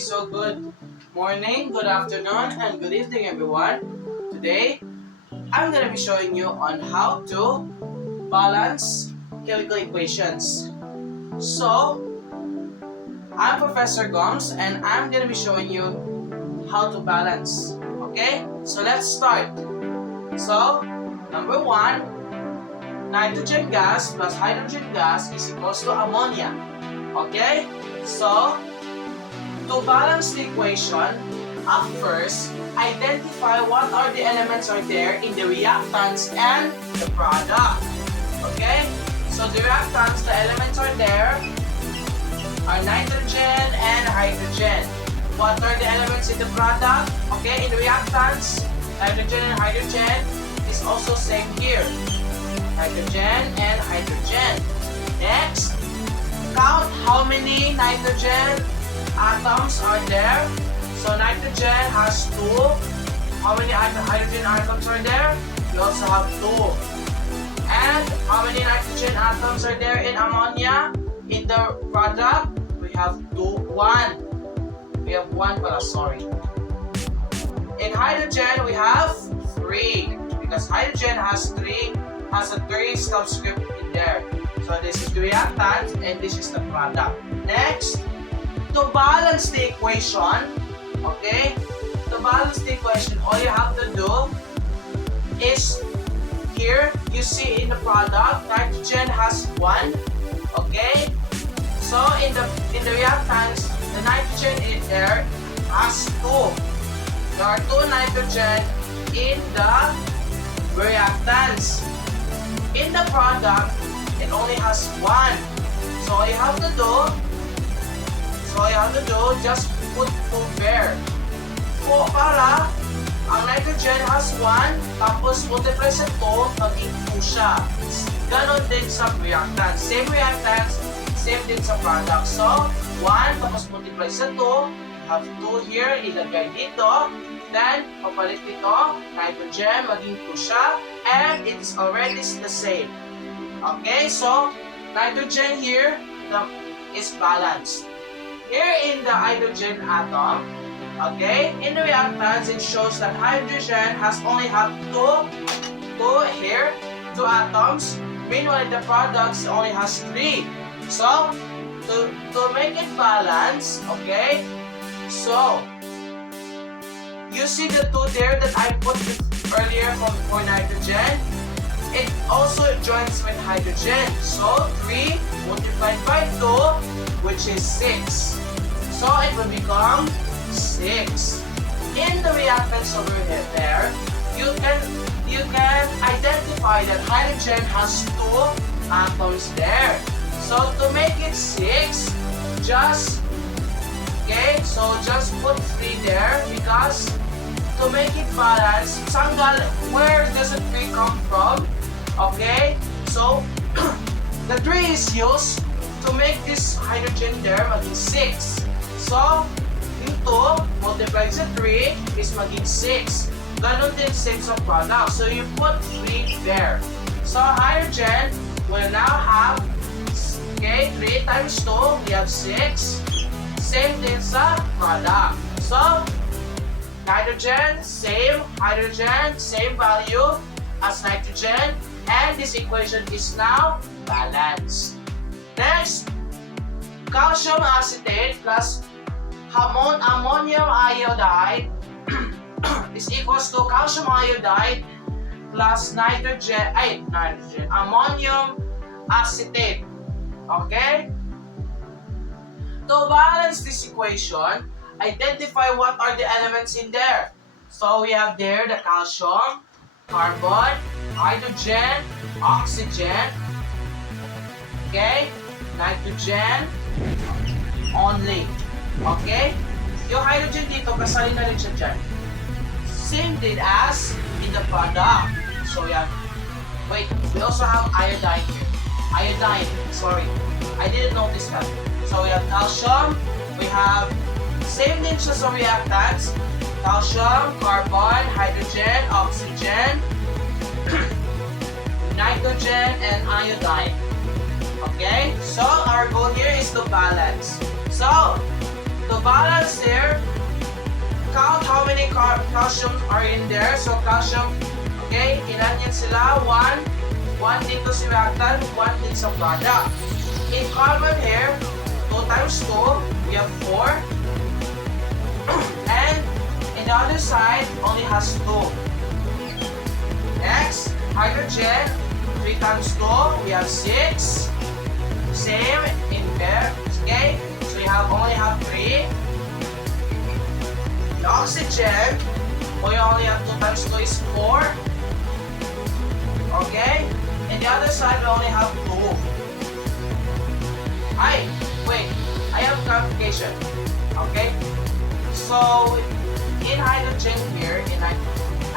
so good morning, good afternoon, and good evening, everyone. Today, I'm going to be showing you on how to balance chemical equations. So, I'm Professor Gomes, and I'm going to be showing you how to balance. Okay? So, let's start. So, number one, nitrogen gas plus hydrogen gas is equals to ammonia. Okay? So, to balance the equation, at first, identify what are the elements are there in the reactants and the product. Okay? So the reactants, the elements are there are nitrogen and hydrogen. What are the elements in the product? Okay, in the reactants, nitrogen and hydrogen is also same here. Nitrogen and hydrogen. Next, count how many nitrogen atoms are there. So nitrogen has 2. How many hydrogen atoms are there? We also have 2. And how many nitrogen atoms are there in ammonia? In the product, we have 1. We have 1 pala, sorry. In hydrogen, we have 3. Because hydrogen has a 3 subscript in there. So this is the reactant and this is the product. Next, to balance the equation, okay? To balance the equation, all you have to do is here, you see in the product, nitrogen has 1, okay? So in the reactants, the nitrogen in there has 2. There are 2 nitrogen in the reactants. In the product, it only has 1. So all you have to do, just put 2 there. Para ang nitrogen has 1, tapos multiply sa 2, maging 2 siya. Ganon din sa reactants. Same reactants, same din sa product. So, 1 tapos multiply sa 2, have 2 here, ilagay dito. Then, papalit dito, nitrogen, maging 2 siya. And it is already the same. Okay, so, nitrogen here is balanced. Here in the hydrogen atom, okay, in the reactants, it shows that hydrogen has only have 2 here, 2 atoms. Meanwhile, the products only has 3. So, to make it balance, okay, so, you see the 2 there that I put earlier for nitrogen? It also joins with hydrogen. So, 3 multiplied by 2, which is 6. So, it will become 6. In the reactants over there, you can identify that hydrogen has 2 atoms there. So, to make it 6, just put 3 there because to make it balance, where does the 3 come from? Okay, so the 3 is used to make this hydrogen there maging 6. So, yung 2 multiplied sa 3 is maging 6. Ganon din same sa product. So, you put 3 there. So, hydrogen will now have 3 times 2, we have 6. Same din sa product. So, hydrogen, same value as nitrogen, and this equation is now balanced. Next, calcium acetate plus ammonium iodide is equals to calcium iodide plus ammonium acetate. Okay? To balance this equation, identify what are the elements in there. So we have there the calcium, carbon, hydrogen, oxygen, okay, nitrogen only. Okay? Yung hydrogen dito, kasali na rin siya dyan. Same din as in the product. So we also have iodine here. Sorry. I didn't notice that. So we have calcium, we have same din siya sa reactants. Calcium, carbon, hydrogen, oxygen, nitrogen, and iodine. Okay? So, our goal here is to balance. So, to balance there, count how many calcium are in there. So calcium, okay, ilan yan sila? 1 dito sa reactant, 1 din sa product. In carbon here, 2 times 2, we have 4. And in the other side, only has 2. Next, hydrogen, 3 times 2, we have 6. Same in there, okay? So we only have 3. The oxygen, we only have 2 times 2 is 4. Okay? And the other side, we only have 2. Wait, I have clarification. Okay? So, in hydrogen here,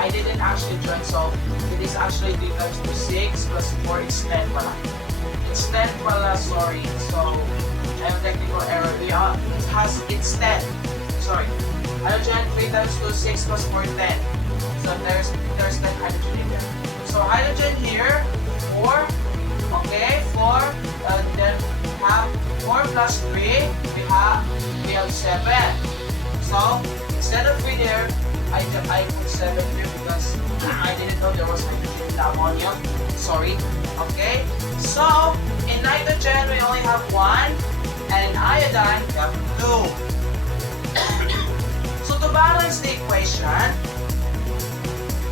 I didn't actually join, so it is actually 3 times 2, 6 plus 4 is 10 pala. It's 10 pala, sorry. So, I have technical error. It's 10. Sorry. Hydrogen 3 times 2, 6 plus 4, 10. So, there's 10 hydrogen in there. So, hydrogen here, 4. Okay, 4. Then have 4 plus 3, we have 7. So, instead of 3 there, I put 7 here because I didn't know there was hydrogen in the ammonia. Sorry. Okay. So, in nitrogen, we only have 1. And in iodine, we have 2. So, to balance the equation,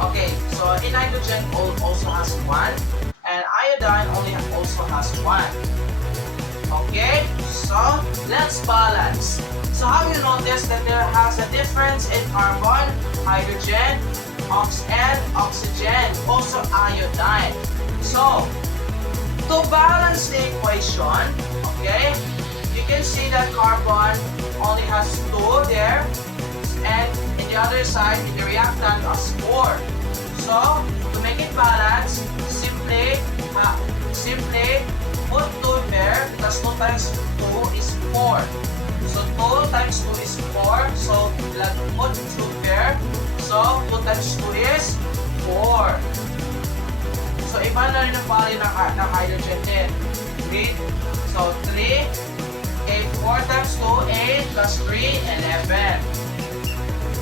okay, so in nitrogen also has 1. And iodine only also has 1. Okay, so let's balance. So how you notice that there has a difference in carbon, hydrogen, and oxygen, also iodine. So to balance the equation, okay, you can see that carbon only has 2 there, and in the other side, in the reactant, has 4. So to make it balance, simply put 2 there because 2 times 2 is 4. So 2 times 2 is 4. So put 2 there. So 2 times 2 is 4. So iba na rin ang value ng hydrogen din. 3. So 3. Okay, 4 times 2, 8 plus 3, 11.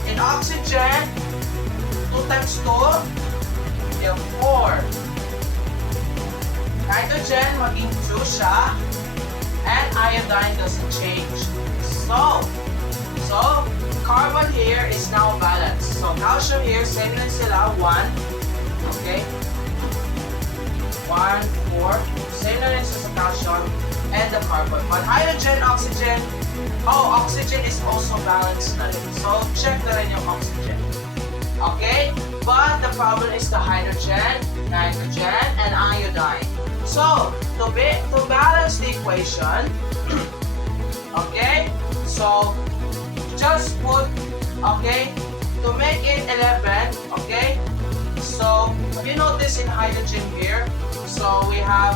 In oxygen, 2 times 2, you have 4. Nitrogen, maging 2 siya. And iodine doesn't change. So carbon here is now balanced. So calcium here, same lang sila, 1. Okay? 1, 4. Same lang sila sa calcium and the carbon. But hydrogen, oxygen is also balanced na rin. So check na rin yung oxygen. Okay? But the problem is the hydrogen, nitrogen, and iodine. So, to balance the equation, okay, so just put, okay, to make it 11, okay, so you notice in hydrogen here, so we have,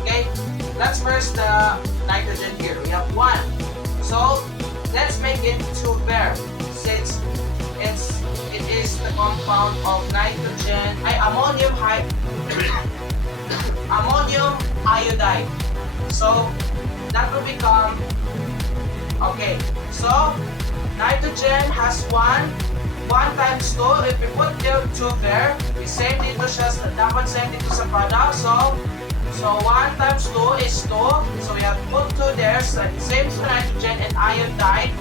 okay, let's first the nitrogen here, we have 1, so let's make it 2 pair, since it is the compound of nitrogen, ammonium iodide. So that will become, okay, so nitrogen has 1 times 2, if we put the 2 there, same dito siya, dapat same dito sa product, so 1 times 2 is 2, so we have put 2 there, so same sa nitrogen and iodide,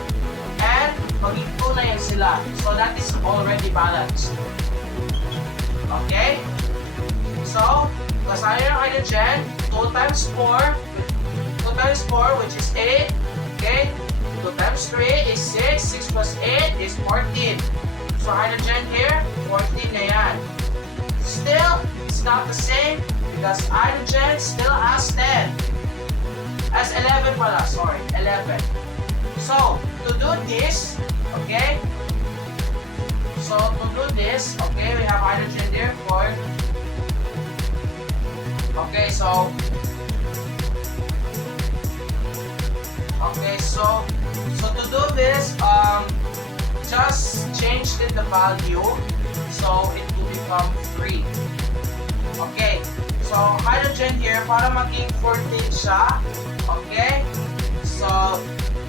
and maging 2 na yan sila, so that is already balanced. Okay, so kasama yung hydrogen, 2 times 4, which is 8, okay, 2 times 3 is 6, 6 plus 8 is 14. So hydrogen here, 14 na yan. Still, it's not the same because hydrogen still has 10. As 11 pala, sorry, 11. So, to do this, okay, we have hydrogen there for, okay, so to do this, just change the value, so it will become 3. Okay, so hydrogen here, para maging 14 siya, okay, so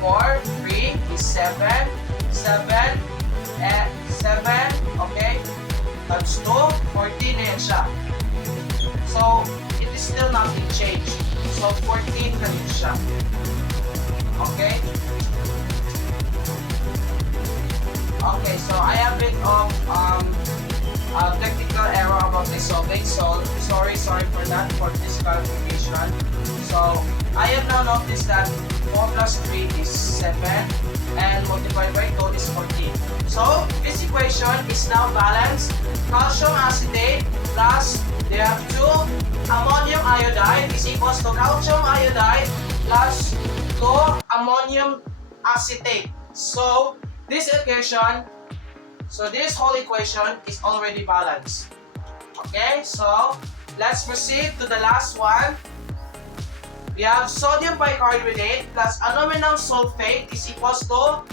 4, 3 is 7, 7, and 7, okay? Times 2, 14 na yan siya. So, it is still nothing changed. So, 14 na rin siya. Okay? Okay, so I have a bit of technical error about this solving. So, sorry for that, for this clarification. So, I have now noticed that 4 plus 3 is 7 and multiplied by 2 is 14. So, this equation is now balanced. Calcium acetate plus they have 2 ammonium iodide is equals to calcium iodide plus 2 ammonium acetate. So, this equation, this whole equation is already balanced. Okay, so let's proceed to the last one. We have sodium bicarbonate plus aluminum sulfate is equals to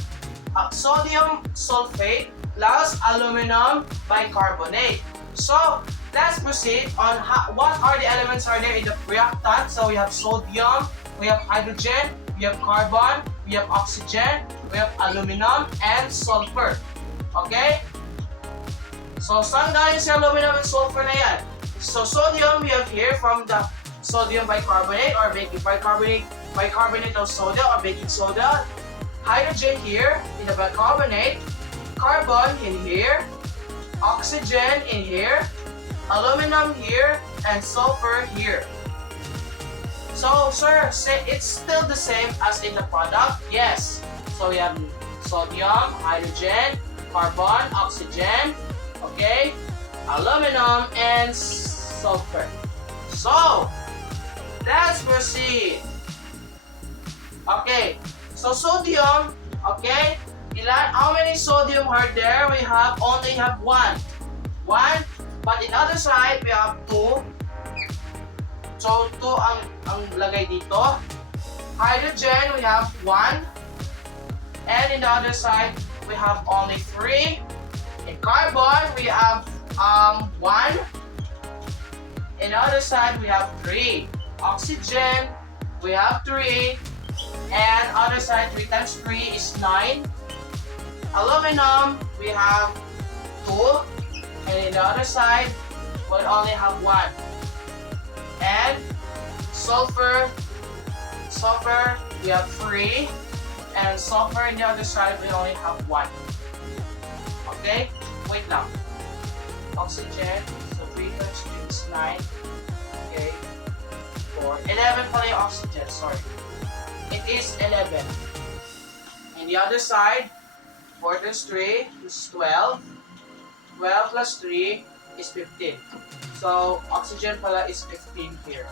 sodium sulfate plus aluminum bicarbonate. So, let's proceed on what are the elements are there in the reactant. So, we have sodium, we have hydrogen, we have carbon, we have oxygen, we have aluminum, and sulfur. Okay? So, saan galing si aluminum and sulfur na yan? So, sodium we have here from the sodium bicarbonate or baking bicarbonate of soda or baking soda. Hydrogen here in the bicarbonate, carbon in here, oxygen in here, aluminum here, and sulfur here. So, sir, say it's still the same as in the product? Yes. So, we have sodium, hydrogen, carbon, oxygen, okay, aluminum, and sulfur. So, let's proceed. Okay, so sodium, okay, how many sodium are there? We only have 1. 1, but in other side, we have 2. So, 2 ang lagay dito. Hydrogen, we have 1. And in the other side, we have only 3. In carbon, we have 1. In the other side, we have 3. Oxygen, we have 3. And other side, 3 times 3 is 9. Aluminum, we have 2. And in the other side, we only have 1. And sulfur, we have 3. And sulfur in the other side, we only have 1. Okay? Wait lang. Oxygen, so 3 times 3 is 9. Okay. 4. 11 pala yung oxygen, sorry. It is 11. And the other side, 4 times 3 is 12. 12 plus 3 is 15. So, oxygen pala is 15 here.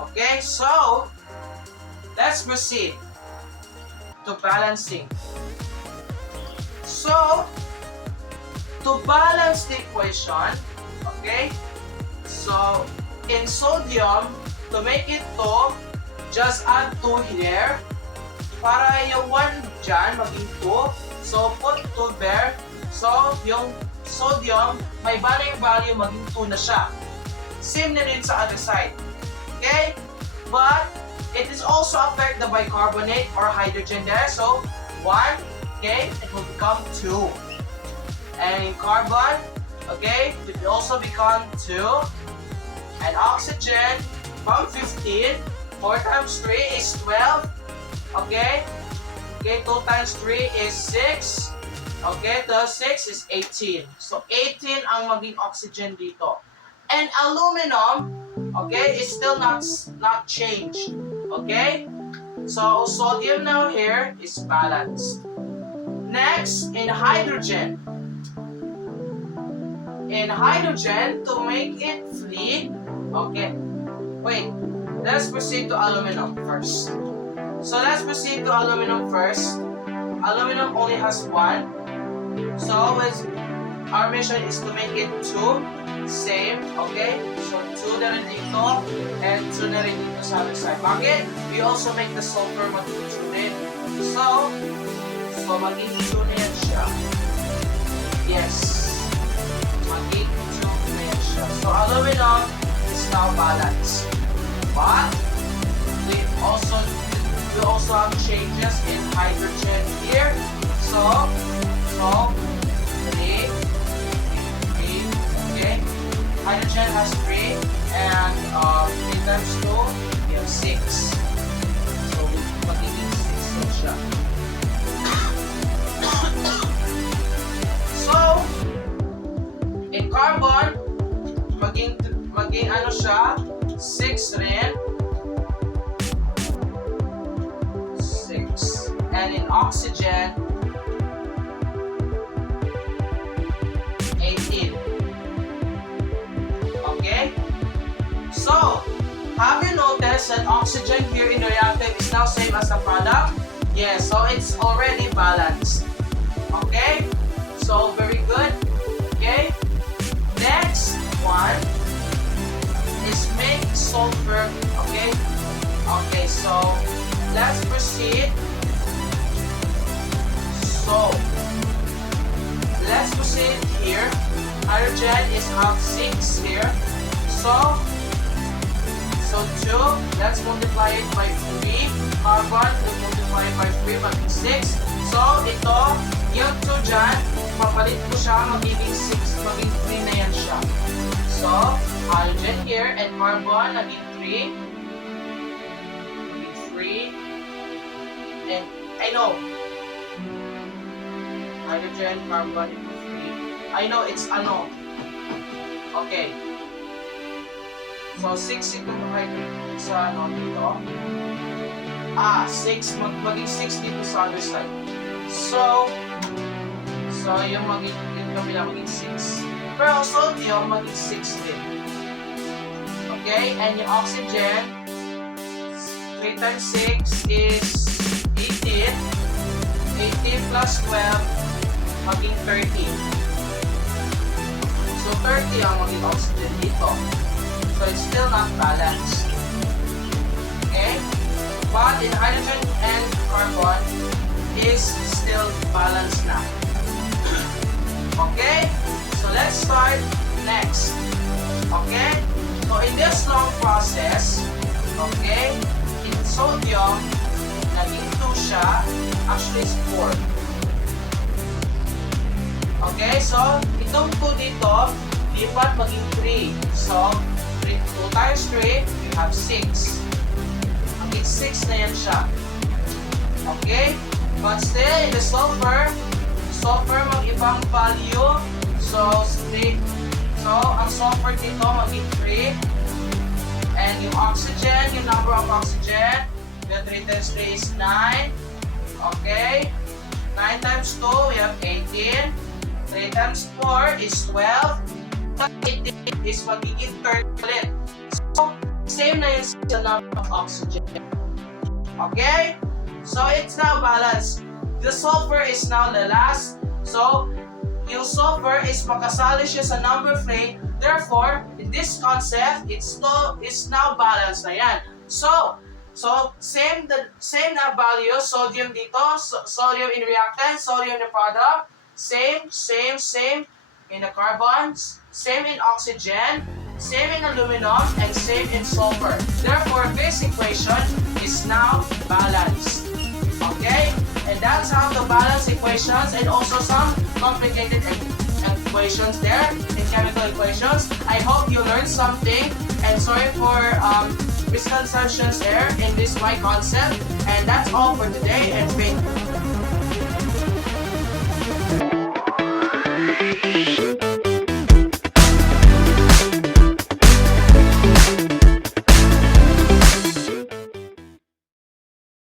Okay, so, let's proceed to balancing. So, to balance the equation, okay, so, in sodium, to make it 2, just add 2 here. Para yung 1 dyan, maging 2. So, put 2 there. So, yung sodium, may value, maging 2 na siya. Same na rin sa other side. Okay? But, it is also affect the bicarbonate or hydrogen there. So, 1, okay, it will become 2. And in carbon, okay, it will also become 2. And oxygen, from 15, 4 times 3 is 12. Okay? Okay, 2 times 3 is 6. Okay, 6 is 18. So, 18 ang maging oxygen dito. And aluminum, okay, is still not changed. Okay? So, sodium now here is balanced. Next, in hydrogen. In hydrogen, to make it flee, okay, wait, let's proceed to aluminum first. So, let's proceed to aluminum first. Aluminum only has 1. So, our mission is to make it 2. Same, okay? So, 2 na rin dito, and 2 na rin dito sa other side. Bakit? We also make the sulfur maging 2 din. So, maging 2 na yan siya. Yes. Maging 2 na yan siya. So, aluminum is now balanced. But, we also have changes in hydrogen here. oxygen has 3, and 3 times 2, we have 6. So, magiging 6 din siya. So, in carbon, maging ano siya, 6 rin. 6. And in oxygen, 18. Okay? So, have you noticed that oxygen here in the reactant is now same as the product? Yes, so it's already balanced. Okay? So, very good. Okay? Next one is make sulfur. Okay? Okay, so let's proceed. So, let's proceed here. Hydrogen is half 6 here. So 2, let's multiply it by 3. Carbon, we'll multiply it by 3, maging 6. So, ito, yung 2 dyan, papalit ko siya, magiging 6, maging 3 na yan siya. So, hydrogen here, and carbon, naging 3. Maging 3. And, I know, hydrogen, carbon, equals 3. I know, it's ano. Okay. So, 6 ito hydrogen sa ano dito. 6. Maging 6 dito sa other side. So yung kabila maging 6. Pero sodium maging 6 din. Okay? And yung oxygen, 3 times 6 is 18. 18 plus 12, maging 30. So 30 ang maging oxygen dito. So it's still not balanced. Okay? But in hydrogen and carbon is still balanced now. Okay? So let's start next. Okay? So in this long process, okay, in sodium, naging 2 siya, actually it's 4. Okay? So itong 2 dito, lipat maging 3. So 2 times 3, we have 6. Maging 6 na yan siya. Okay? But still, in the sulfur mag-ibang value. So, ang sulfur dito maging 3. And yung oxygen, yung number of oxygen, the 3 times 3 is 9. Okay? 9 times 2, we have 18. 3 times 4 is 12. 18 is magiging 30 ulit. So, same na yung sa number of oxygen. Okay? So, it's now balanced. The sulfur is now the last. So, yung sulfur is makasali siya sa number flame. Therefore, in this concept, it's now balanced na yan. So same na value. Sodium dito, sodium in reactant, sodium in the product. Same in the carbons, same in oxygen, same in aluminum, and same in sulfur. Therefore, this equation is now balanced. Okay? And that's how to balance equations and also some complicated equations there in chemical equations. I hope you learned something, and sorry for misconceptions there in this my concept. And that's all for today, and thank you.